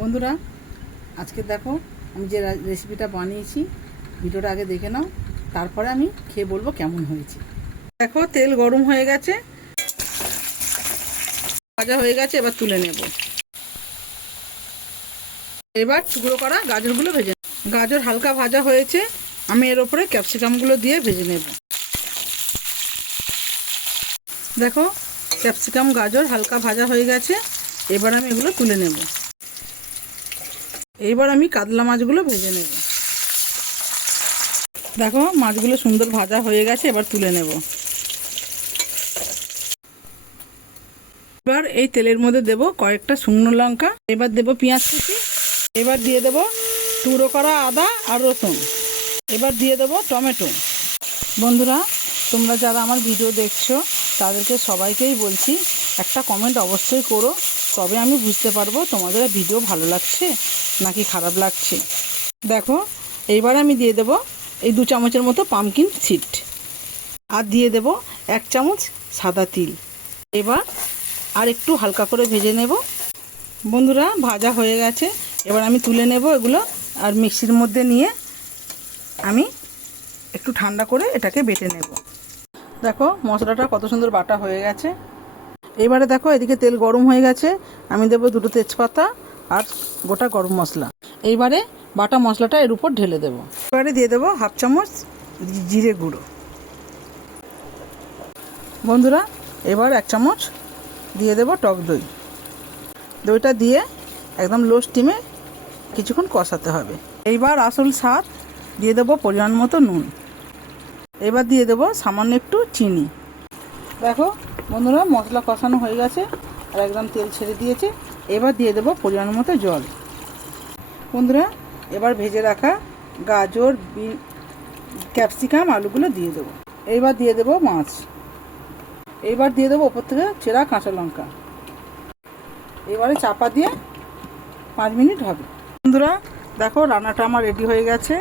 বন্ধুরা, আজকে দেখো আমি যে রেসিপিটা বানিয়েছি, ভিডিওটা আগে দেখে নাও, তারপরে আমি খেয়ে বলবো কেমন হয়েছে। দেখো তেল গরম হয়ে গেছে, ভাজা হয়ে গেছে, এবার তুলে নেব। এবার টুকরো করা গাজরগুলো ভেজে নেব। গাজর হালকা ভাজা হয়েছে, আমি এর ওপরে ক্যাপসিকামগুলো দিয়ে ভেজে নেব। দেখো ক্যাপসিকাম গাজর হালকা ভাজা হয়ে গেছে, এবার আমি এগুলো তুলে নেব। এইবার আমি কাতলা মাছগুলো ভেজে নেব। দেখো মাছগুলো সুন্দর ভাজা হয়ে গেছে, এবার তুলে নেব। এবার এই তেলের মধ্যে দেব কয়েকটা শুকনো লঙ্কা, এবার দেব পেঁয়াজ কুচি, এবার দিয়ে দেব টুকরো করা আদা আর রসুন, এবার দিয়ে দেব টমেটো। বন্ধুরা, তোমরা যারা আমার ভিডিও দেখছো তাদেরকে সবাইকেই বলছি একটা কমেন্ট অবশ্যই করো, তবে আমি বুঝতে পারবো তোমাদের ভিডিও ভালো লাগছে নাকি খারাপ লাগছে। দেখো এইবার আমি দিয়ে দেব এই 2 চামচের মতো পামকিন সিড, আর দিয়ে দেব 1 চামচ সাদা তিল। এবার আর একটু হালকা করে ভেজে নেব। বন্ধুরা, ভাজা হয়ে গেছে, এবার আমি তুলে নেব এগুলো, আর মিক্সির মধ্যে নিয়ে আমি একটু ঠান্ডা করে এটাকে বেটে নেব। দেখো মশলাটা কত সুন্দর বাটা হয়ে গেছে। এবারে দেখো এদিকে তেল গরম হয়ে গেছে, আমি দেব 2টো তেজপাতা আর গোটা গরম মশলা। এইবারে বাটা মশলাটা এর উপর ঢেলে দেব। এবারে দিয়ে দেবো 1/2 চামচ জিরে গুঁড়ো। বন্ধুরা, এবার 1 চামচ দিয়ে দেব টক দই। দইটা দিয়ে একদম লো স্টিমে কিছুক্ষণ কষাতে হবে। এইবার আসল স্বাদ দিয়ে দেবো পরিমাণ মতো নুন, এবার দিয়ে দেবো সামান্য একটু চিনি। দেখো বন্ধুরা, মশলা কষানো হয়ে গেছে আর একদম তেল ছেড়ে দিয়েছে, এবার দিয়ে দেবো পরিমাণ মতো জল। বন্ধুরা, এবার ভেজে রাখা গাজর, ক্যাপসিকাম, আলুগুলো দিয়ে দেবো। এইবার দিয়ে দেবো মাছ, এইবার দিয়ে দেবো ওপর থেকে চেরা কাঁচা লঙ্কা। এবারে চাপা দিয়ে 5 মিনিট হবে। বন্ধুরা দেখো রান্নাটা আমার রেডি হয়ে গেছে।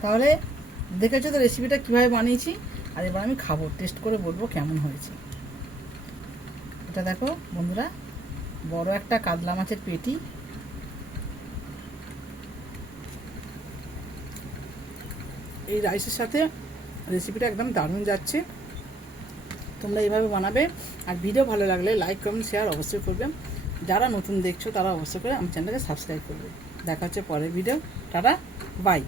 তাহলে দেখেছো তো রেসিপিটা কীভাবে বানিয়েছি, আর এবার আমি খাবো, টেস্ট করে বলবো কেমন হয়েছে। এটা দেখো বন্ধুরা, বড় একটা কাতলা মাছের পেটি। এই রাইসের সাথে রেসিপিটা একদম দারুণ যাচ্ছে। তোমরা এইভাবে বানাবে, আর ভিডিও ভালো লাগলে লাইক, কমেন্ট, শেয়ার অবশ্যই করবে। যারা নতুন দেখছো তারা অবশ্যই করে আমার চ্যানেলকে সাবস্ক্রাইব করবে। দেখা হচ্ছে পরের ভিডিও। Tata, by.